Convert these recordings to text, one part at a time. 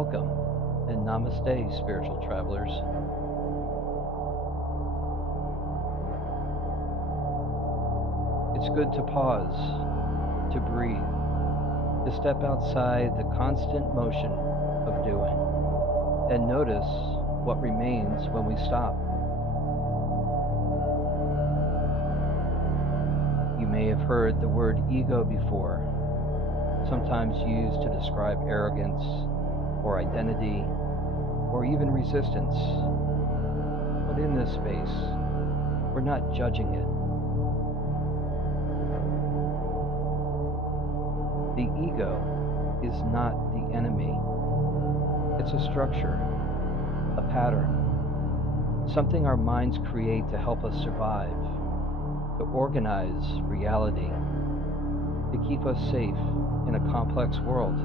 Welcome and namaste, spiritual travelers. It's good to pause, to breathe, to step outside the constant motion of doing, and notice what remains when we stop. You may have heard the word ego before, sometimes used to describe arrogance or identity or even resistance. But in this space, we're not judging it. The ego is not the enemy. It's a structure, a pattern, something our minds create to help us survive, to organize reality, to keep us safe in a complex world.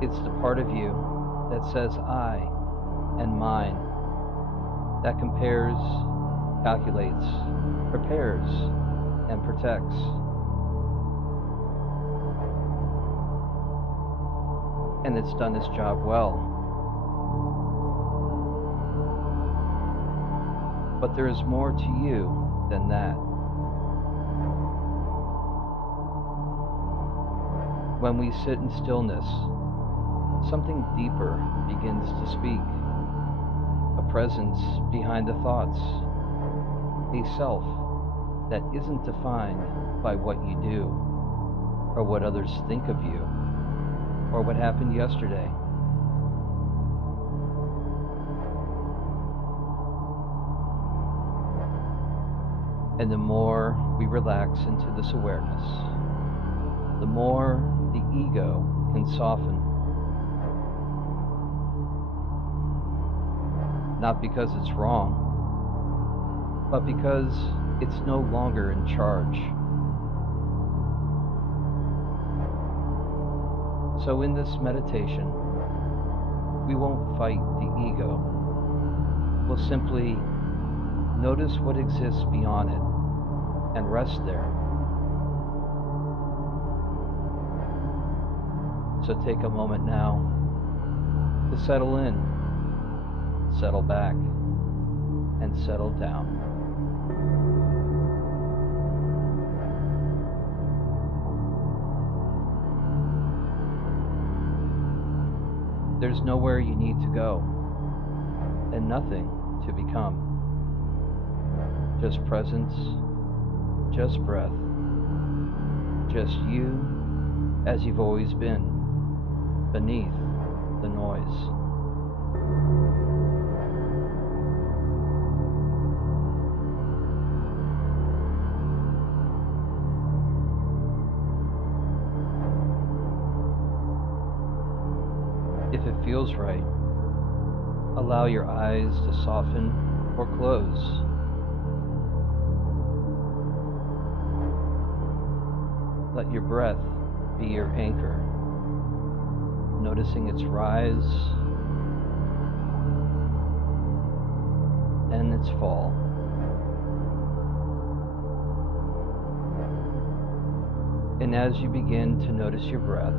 It's the part of you that says I and mine, that compares, calculates, prepares, and protects. And it's done its job well. But there is more to you than that. When we sit in stillness, something deeper begins to speak. A presence behind the thoughts. A self that isn't defined by what you do, or what others think of you, or what happened yesterday. And the more we relax into this awareness, the more the ego can soften. Not because it's wrong, but because it's no longer in charge. So in this meditation, we won't fight the ego. We'll simply notice what exists beyond it and rest there. So take a moment now to settle in, settle back, and settle down. There's nowhere you need to go, and nothing to become. Just presence, just breath, just you as you've always been, beneath the noise. If it feels right, allow your eyes to soften or close. Let your breath be your anchor, noticing its rise and its fall. And as you begin to notice your breath,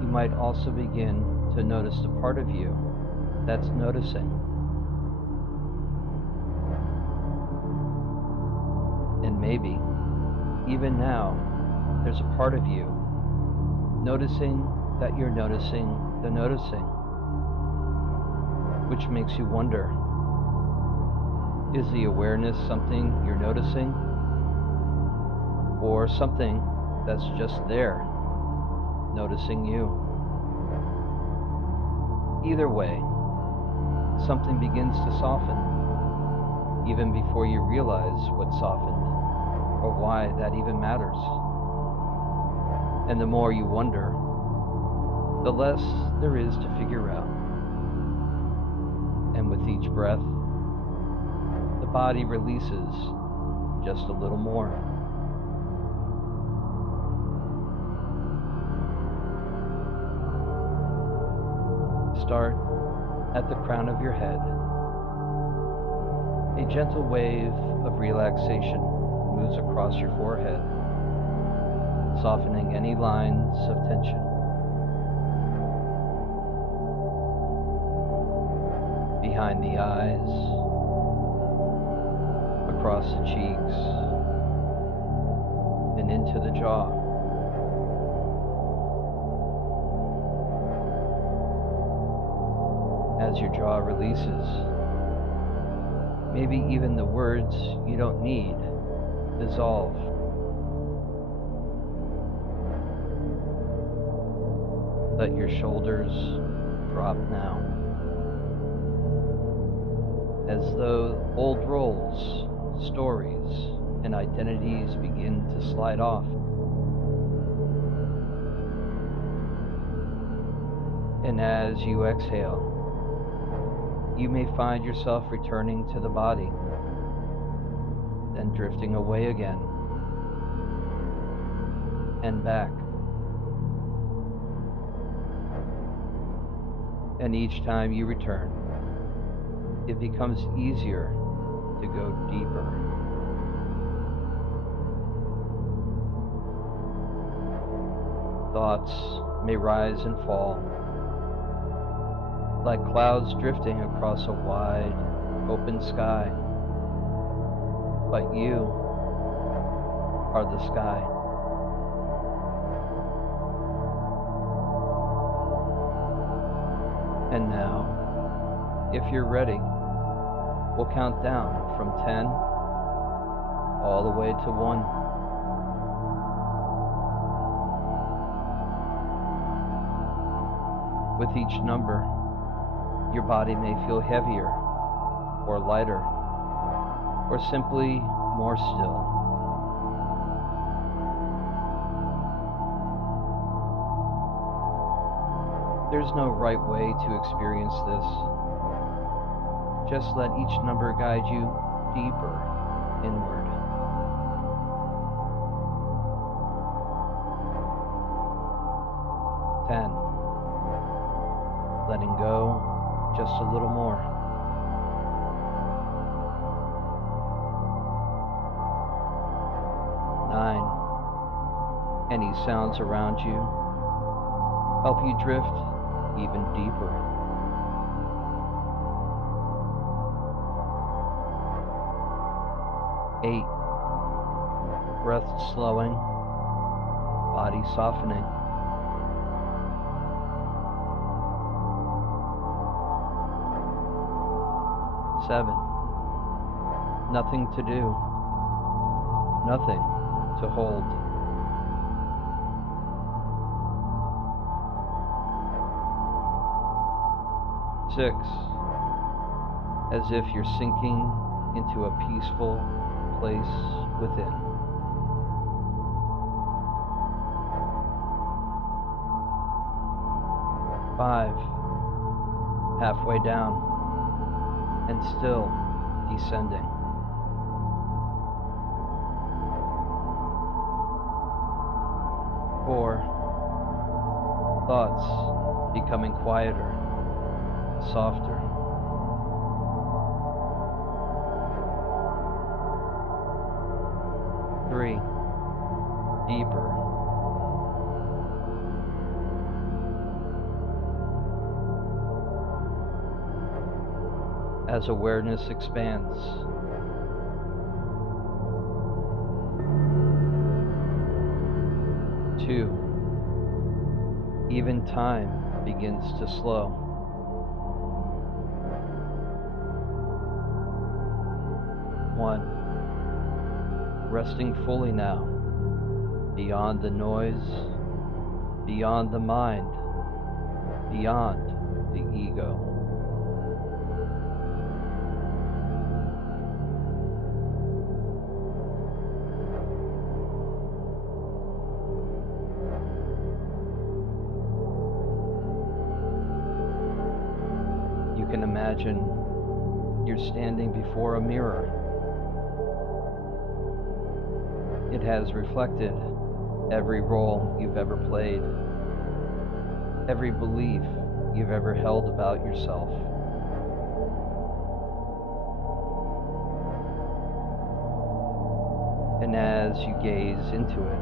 you might also begin to notice the part of you that's noticing. And maybe, even now, there's a part of you noticing that you're noticing the noticing, which makes you wonder, is the awareness something you're noticing, or something that's just there, noticing you? Either way, something begins to soften, even before you realize what softened, or why that even matters. And the more you wonder, the less there is to figure out. And with each breath, the body releases just a little more. Start at the crown of your head. A gentle wave of relaxation moves across your forehead, softening any lines of tension. Behind the eyes, across the cheeks, and into the jaw. As your jaw releases, maybe even the words you don't need dissolve. Let your shoulders drop now, as though old roles, stories, and identities begin to slide off. And as you exhale, you may find yourself returning to the body, then drifting away again, and back. And each time you return, it becomes easier to go deeper. Thoughts may rise and fall, like clouds drifting across a wide, open sky. But you are the sky. And now, if you're ready, we'll count down from 10 all the way to 1. With each number, your body may feel heavier or lighter, or simply more still. There's no right way to experience this. Just let each number guide you deeper inward. 10. Letting go just a little more. 9. Any sounds around you help you drift even deeper. 8. Breath slowing, body softening. 7. Nothing to do, nothing to hold. 6. As if you're sinking into a peaceful place within. 5. Halfway down and still descending. 4. Thoughts becoming quieter, softer. 3. Deeper. 4. As awareness expands. 2. Even time begins to slow. 1. Resting fully now, beyond the noise, beyond the mind, beyond the ego. You can imagine you're standing before a mirror. It has reflected every role you've ever played, every belief you've ever held about yourself. And as you gaze into it,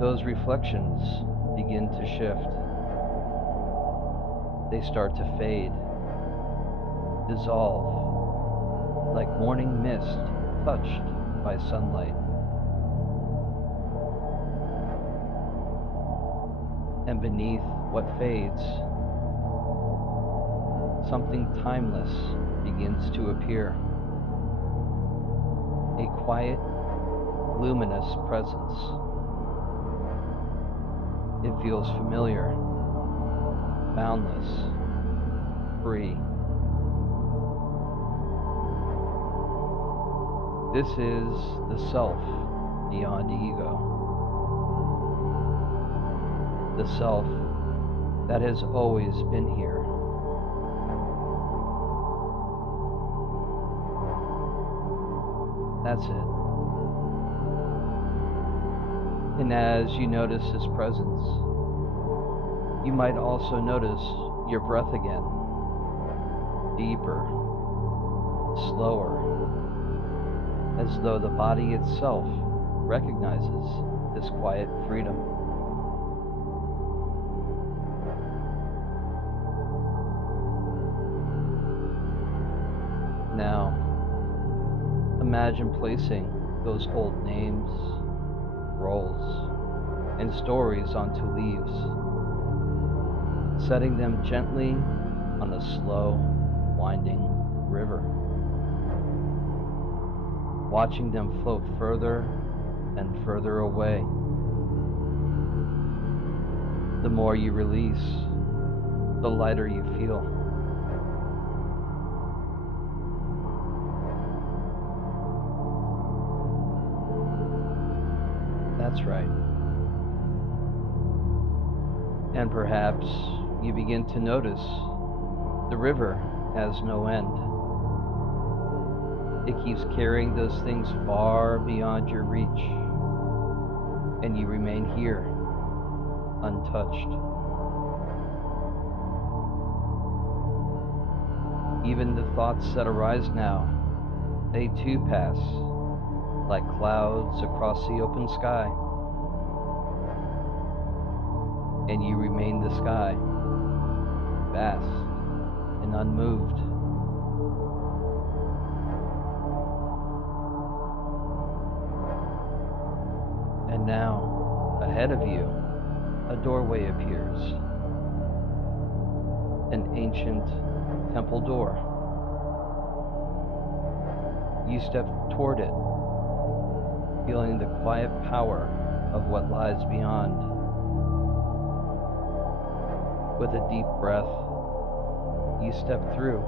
those reflections begin to shift. They start to fade, dissolve, like morning mist touched by sunlight. And beneath what fades, something timeless begins to appear. A quiet, luminous presence. It feels familiar, boundless, free. This is the self beyond ego. The self that has always been here. That's it. And as you notice his presence, you might also notice your breath again, deeper, slower, as though the body itself recognizes this quiet freedom. Now, imagine placing those old names, roles, and stories onto leaves, setting them gently on a slow, winding river, watching them float further and further away. The more you release, the lighter you feel. That's right. And perhaps you begin to notice the river has no end. It keeps carrying those things far beyond your reach, and you remain here, untouched. Even the thoughts that arise now, they too pass, like clouds across the open sky. And you remain the sky, vast and unmoved. And now, ahead of you, a doorway appears. An ancient temple door. You step toward it, feeling the quiet power of what lies beyond. With a deep breath, you step through,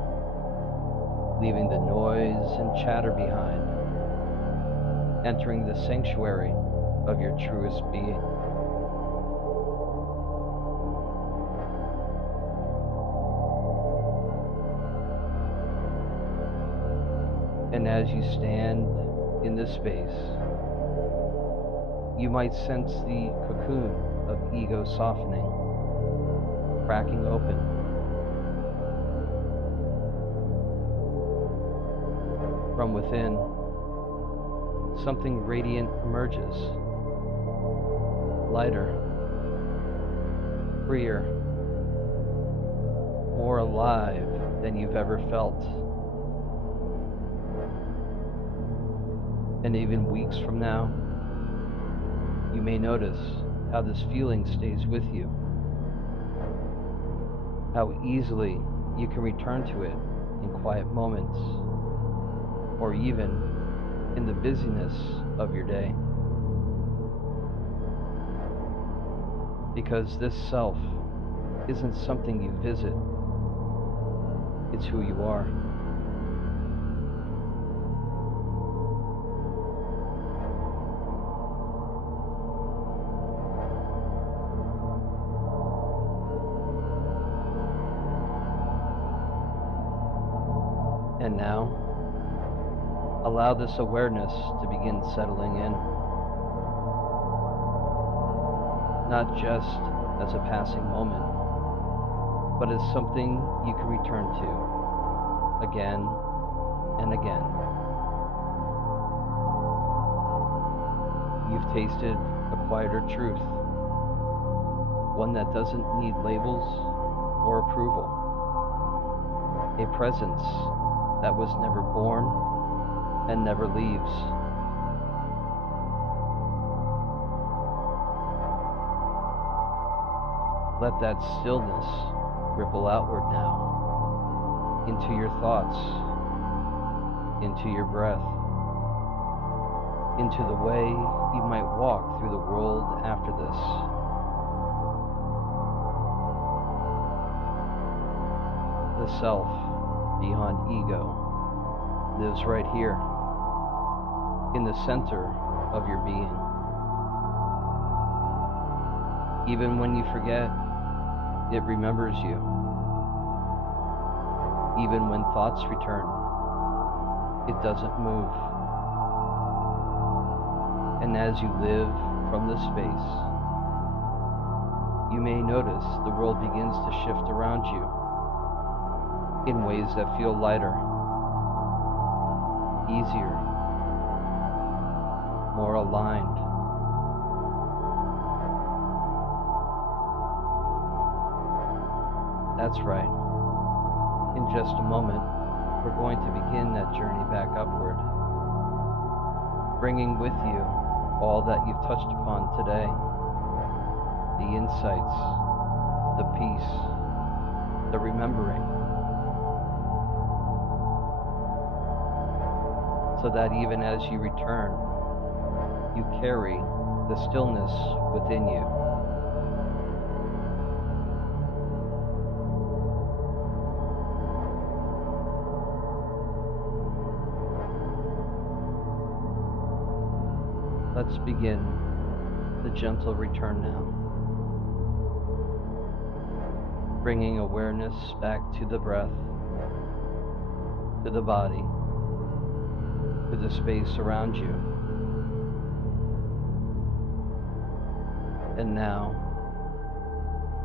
leaving the noise and chatter behind, entering the sanctuary of your truest being. And as you stand in this space, you might sense the cocoon of ego softening, cracking open. From within, something radiant emerges, lighter, freer, more alive than you've ever felt. And even weeks from now, you may notice how this feeling stays with you, how easily you can return to it in quiet moments, or even in the busyness of your day. Because this self isn't something you visit, it's who you are. And now, allow this awareness to begin settling in. Not just as a passing moment, but as something you can return to again and again. You've tasted a quieter truth, one that doesn't need labels or approval, a presence that was never born and never leaves. Let that stillness ripple outward now, into your thoughts, into your breath, into the way you might walk through the world after this. The self, beyond ego, lives right here, in the center of your being. Even when you forget, it remembers you. Even when thoughts return, it doesn't move. And as you live from this space, you may notice the world begins to shift around you in ways that feel lighter, easier, more aligned. That's right. In just a moment, we're going to begin that journey back upward, bringing with you all that you've touched upon today, the insights, the peace, the remembering, so that even as you return, you carry the stillness within you. Let's begin the gentle return now, bringing awareness back to the breath, to the body, to the space around you. And now,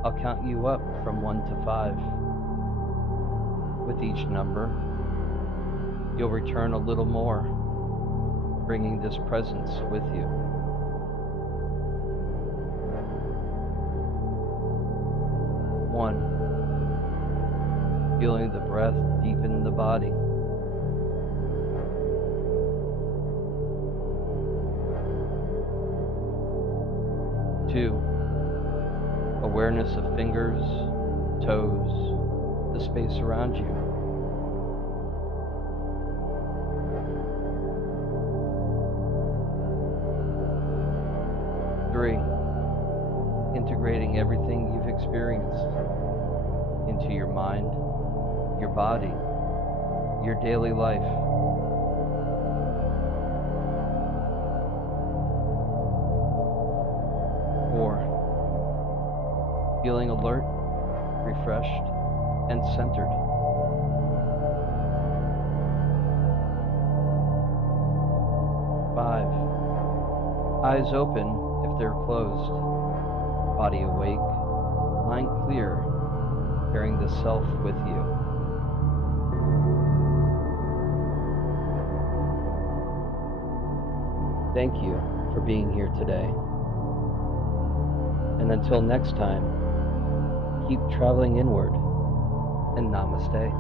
I'll count you up from 1 to 5. With each number, you'll return a little more, bringing this presence with you. 1, feeling the breath deepen the body. 2, awareness of fingers, toes, the space around you. 3, integrating everything you've experienced into your mind, your body, your daily life. 4, feeling alert, refreshed, and centered. 5, eyes open if they're closed, body awake, mind clear, carrying the self with you. Thank you for being here today. And until next time, keep traveling inward, and namaste.